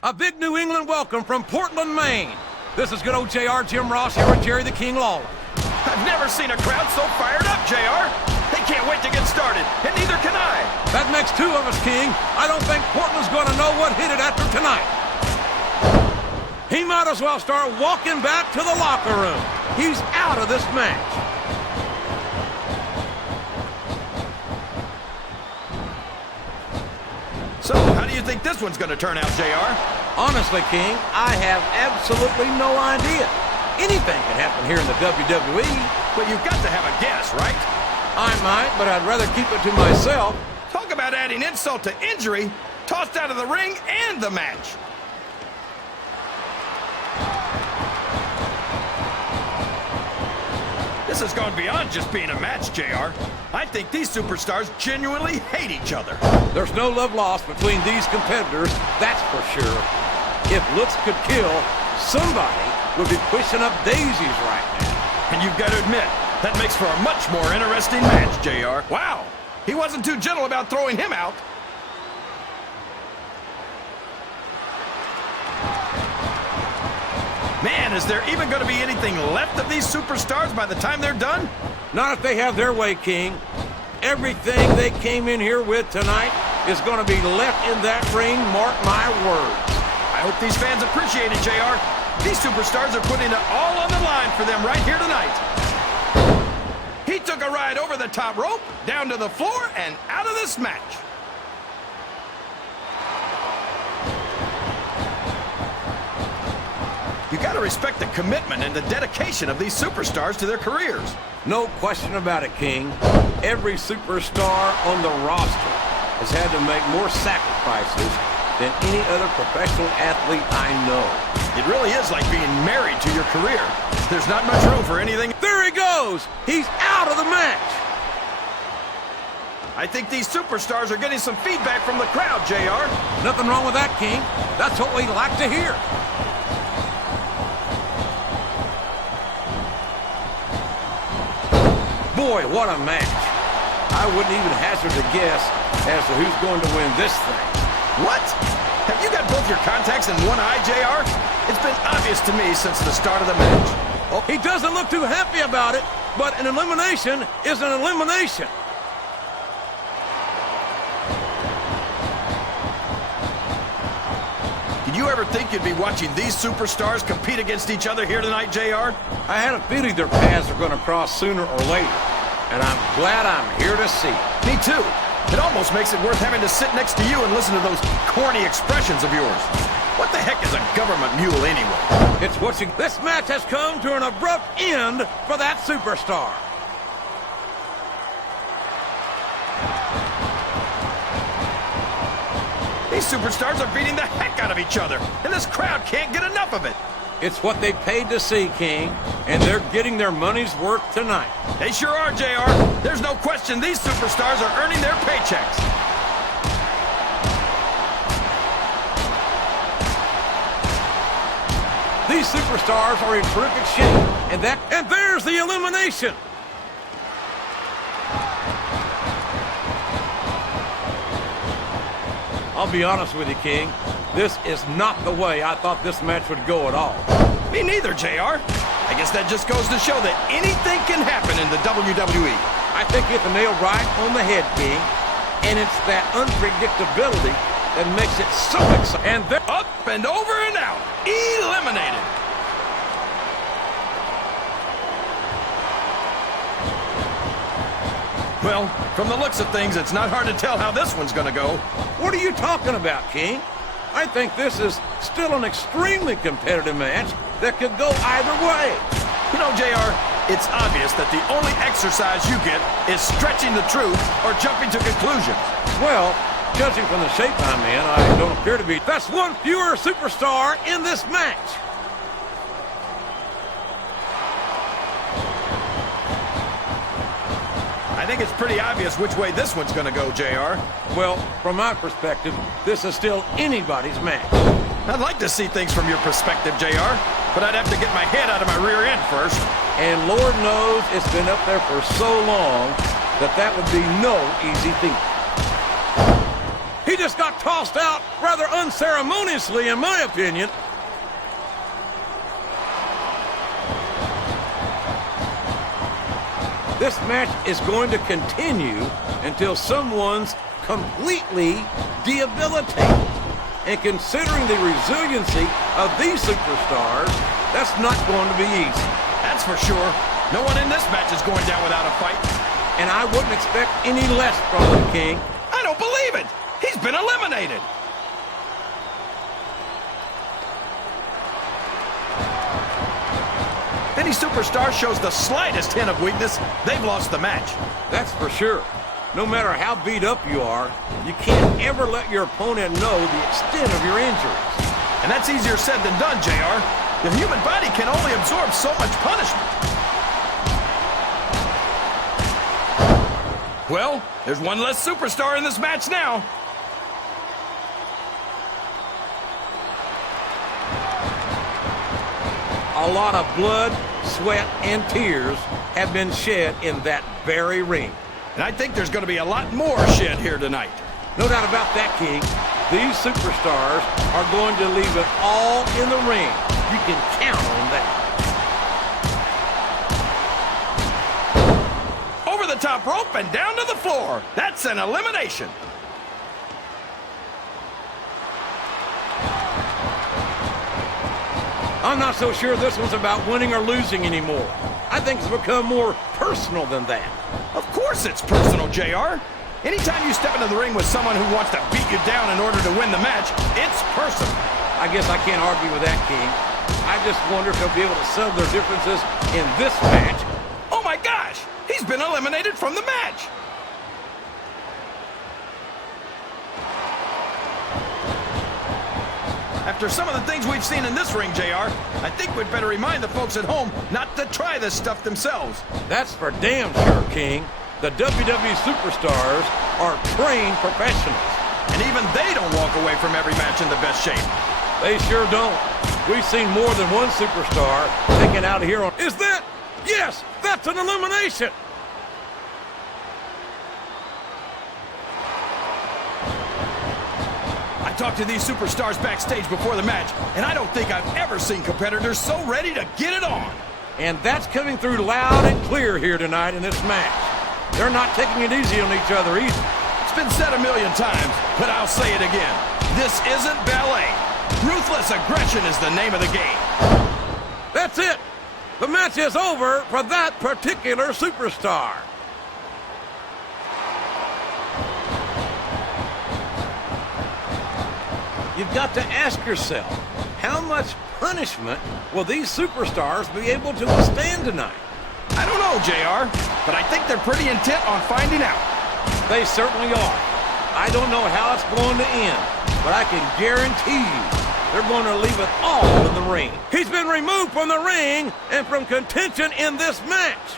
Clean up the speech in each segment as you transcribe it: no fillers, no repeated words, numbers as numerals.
A big New England welcome from Portland, Maine. This is good old JR, Jim Ross here with Jerry the King Lawler. I've never seen a crowd so fired up, JR. They can't wait to get started, and neither can I. That makes two of us, King. I don't think Portland's going to know what hit it after tonight. He might as well start walking back to the locker room. He's out of this match. So, how do you think this one's going to turn out, JR? Honestly, King, I have absolutely no idea. Anything can happen here in the WWE. But you've got to have a guess, right? I might, but I'd rather keep it to myself. Talk about adding insult to injury. Tossed out of the ring and the match. This has gone beyond just being a match, JR. I think these superstars genuinely hate each other. There's no love lost between these competitors, that's for sure. If looks could kill, somebody would be pushing up daisies right now. And you've got to admit, that makes for a much more interesting match, JR. Wow, he wasn't too gentle about throwing him out. Man, is there even going to be anything left of these superstars by the time they're done? Not if they have their way, King. Everything they came in here with tonight is going to be left in that ring, mark my words. I hope these fans appreciate it, JR. These superstars are putting it all on the line for them right here tonight. He took a ride over the top rope, down to the floor, and out of this match. You got to respect the commitment and the dedication of these superstars to their careers. No question about it, King. Every superstar on the roster has had to make more sacrifices than any other professional athlete I know. It really is like being married to your career. There's not much room for anything. There he goes! He's out of the match! I think these superstars are getting some feedback from the crowd, JR. Nothing wrong with that, King. That's what we like to hear. Boy, what a match. I wouldn't even hazard a guess as to who's going to win this thing. What? Have you got both your contacts in one eye, JR? It's been obvious to me since the start of the match. Oh, he doesn't look too happy about it, but an elimination is an elimination. Did you ever think you'd be watching these superstars compete against each other here tonight, JR? I had a feeling their paths are going to cross sooner or later, and I'm glad I'm here to see it. Me too. It almost makes it worth having to sit next to you and listen to those corny expressions of yours. What the heck is a government mule anyway? It's watching. This match has come to an abrupt end for that superstar. These superstars are beating the heck out of each other, and this crowd can't get enough of it. It's what they paid to see, King, and they're getting their money's worth tonight. They sure are, JR. There's no question these superstars are earning their paychecks. These superstars are in terrific shape, and there's the elimination. I'll be honest with you, King. This is not the way I thought this match would go at all. Me neither, JR. I guess that just goes to show that anything can happen in the WWE. I think you hit the nail right on the head, King. And it's that unpredictability that makes it so exciting. And they're up and over and out. Eliminated. Well, from the looks of things, it's not hard to tell how this one's going to go. What are you talking about, King? I think this is still an extremely competitive match that could go either way. You know, JR, it's obvious that the only exercise you get is stretching the truth or jumping to conclusions. Well, judging from the shape I'm in, I don't appear to be. That's one fewer superstar in this match. I think it's pretty obvious which way this one's going to go, JR. Well, from my perspective, this is still anybody's match. I'd like to see things from your perspective, JR, but I'd have to get my head out of my rear end first. And Lord knows it's been up there for so long that would be no easy feat. He just got tossed out rather unceremoniously, in my opinion. This match is going to continue until someone's completely debilitated. And considering the resiliency of these superstars, that's not going to be easy. That's for sure. No one in this match is going down without a fight. And I wouldn't expect any less from the King. I don't believe it. He's been eliminated. If any superstar shows the slightest hint of weakness, they've lost the match. That's for sure. No matter how beat up you are, you can't ever let your opponent know the extent of your injuries. And that's easier said than done, JR. The human body can only absorb so much punishment. Well, there's one less superstar in this match now. A lot of blood, sweat, and tears have been shed in that very ring. And I think there's going to be a lot more shed here tonight. No doubt about that, King. These superstars are going to leave it all in the ring. You can count on that. Over the top rope and down to the floor. That's an elimination. I'm not so sure this one's about winning or losing anymore. I think it's become more personal than that. Of course it's personal, JR. Anytime you step into the ring with someone who wants to beat you down in order to win the match, it's personal. I guess I can't argue with that, King. I just wonder if they'll be able to settle their differences in this match. Oh my gosh! He's been eliminated from the match! After some of the things we've seen in this ring, JR, I think we'd better remind the folks at home not to try this stuff themselves. That's for damn sure, King. The WWE superstars are trained professionals. And even they don't walk away from every match in the best shape. They sure don't. We've seen more than one superstar taken out of here on... Is that? Yes, that's an elimination. I talked to these superstars backstage before the match, and I don't think I've ever seen competitors so ready to get it on. And that's coming through loud and clear here tonight in this match. They're not taking it easy on each other either. It's been said a million times, but I'll say it again. This isn't ballet. Ruthless aggression is the name of the game. That's it. The match is over for that particular superstar. You've got to ask yourself, how much punishment will these superstars be able to withstand tonight? I don't know, JR, but I think they're pretty intent on finding out. They certainly are. I don't know how it's going to end, but I can guarantee you they're going to leave it all in the ring. He's been removed from the ring and from contention in this match.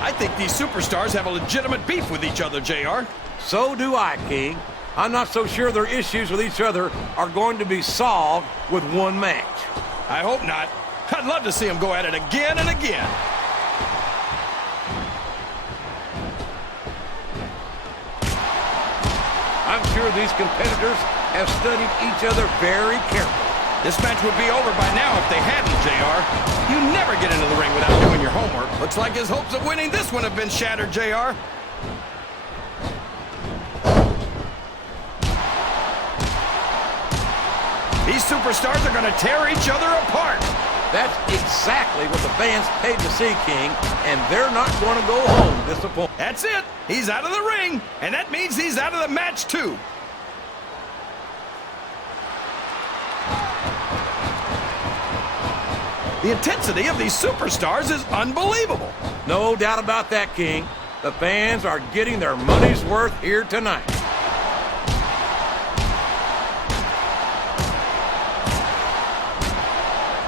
I think these superstars have a legitimate beef with each other, JR. So do I, King. I'm not so sure their issues with each other are going to be solved with one match. I hope not. I'd love to see them go at it again and again. I'm sure these competitors have studied each other very carefully. This match would be over by now if they hadn't, JR. You never get into the ring without doing your homework. Looks like his hopes of winning this one have been shattered, JR. These superstars are going to tear each other apart. That's exactly what the fans paid to see, King, and they're not going to go home disappointed. That's it. He's out of the ring, and that means he's out of the match, too. The intensity of these superstars is unbelievable. No doubt about that, King. The fans are getting their money's worth here tonight.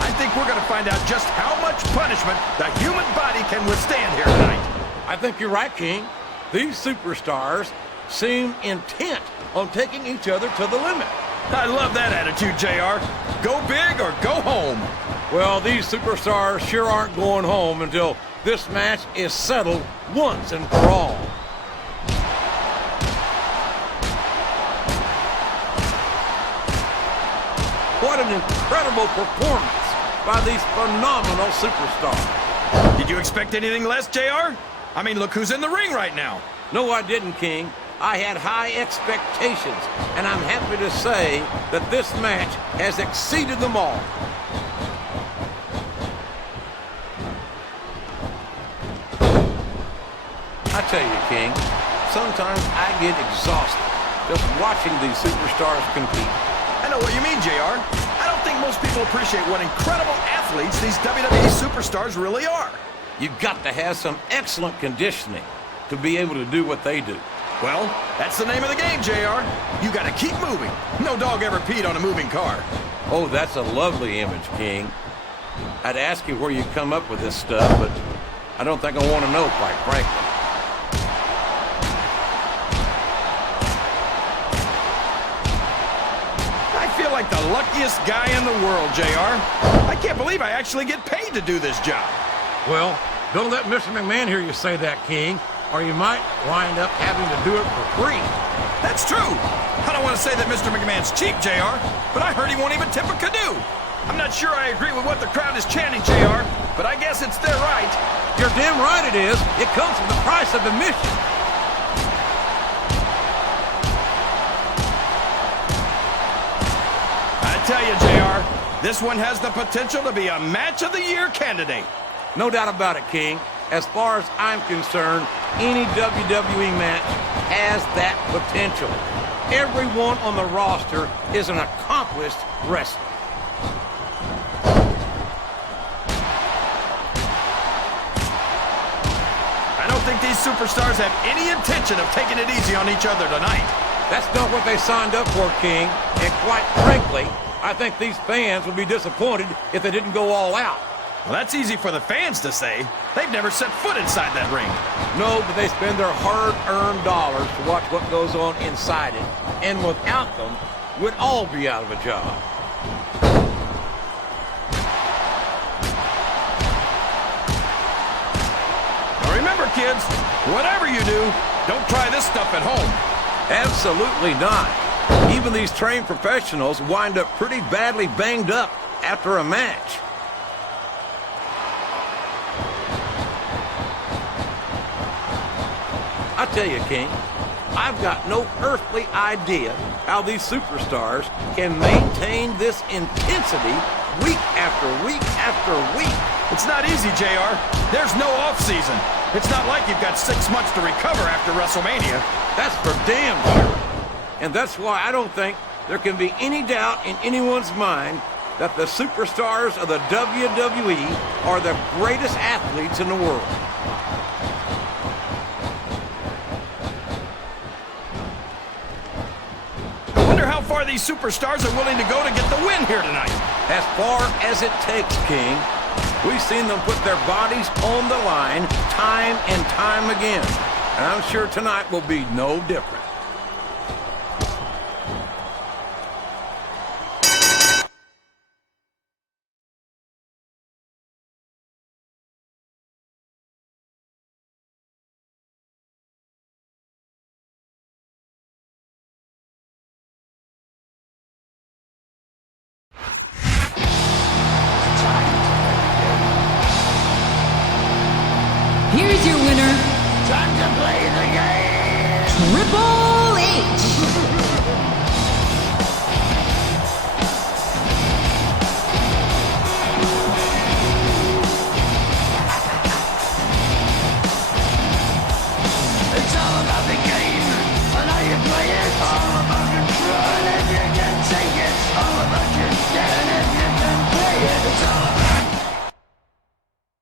I think we're going to find out just how much punishment the human body can withstand here tonight. I think you're right, King. These superstars seem intent on taking each other to the limit. I love that attitude, JR. Go big or go home. Well, these superstars sure aren't going home until this match is settled once and for all. What an incredible performance by these phenomenal superstars. Did you expect anything less, JR? I mean, look who's in the ring right now. No, I didn't, King. I had high expectations, and I'm happy to say that this match has exceeded them all. I tell you, King, sometimes I get exhausted just watching these superstars compete. I know what you mean, JR. I don't think most people appreciate what incredible athletes these WWE superstars really are. You've got to have some excellent conditioning to be able to do what they do. Well, that's the name of the game, JR. You got to keep moving. No dog ever peed on a moving car. Oh, that's a lovely image, King. I'd ask you where you come up with this stuff, but I don't think I want to know, quite frankly. I feel like the luckiest guy in the world, JR. I can't believe I actually get paid to do this job. Well, don't let Mr. McMahon hear you say that, King, or you might wind up having to do it for free. That's true. I don't want to say that Mr. McMahon's cheap, JR, but I heard he won't even tip a canoe. I'm not sure I agree with what the crowd is chanting, JR, but I guess it's their right. You're damn right it is. It comes with the price of admission. I tell you, JR, this one has the potential to be a Match of the Year candidate. No doubt about it, King. As far as I'm concerned, any WWE match has that potential. Everyone on the roster is an accomplished wrestler. I don't think these superstars have any intention of taking it easy on each other tonight. That's not what they signed up for, King. And quite frankly, I think these fans would be disappointed if they didn't go all out. Well, that's easy for the fans to say. They've never set foot inside that ring. No, but they spend their hard-earned dollars to watch what goes on inside it. And without them, we'd all be out of a job. Now remember, kids, whatever you do, don't try this stuff at home. Absolutely not. Even these trained professionals wind up pretty badly banged up after a match. I tell you, King, I've got no earthly idea how these superstars can maintain this intensity week after week after week. It's not easy, JR. There's no off-season. It's not like you've got 6 months to recover after WrestleMania. That's for damn sure. And that's why I don't think there can be any doubt in anyone's mind that the superstars of the WWE are the greatest athletes in the world. How far these superstars are willing to go to get the win here tonight. As far as it takes, King. We've seen them put their bodies on the line time and time again. And I'm sure tonight will be no different. Here's your winner, Time to play the game! Triple H. It's all about the game, and how you play it. All about control, if you can take it. All about your stand, if you can play it. It's all about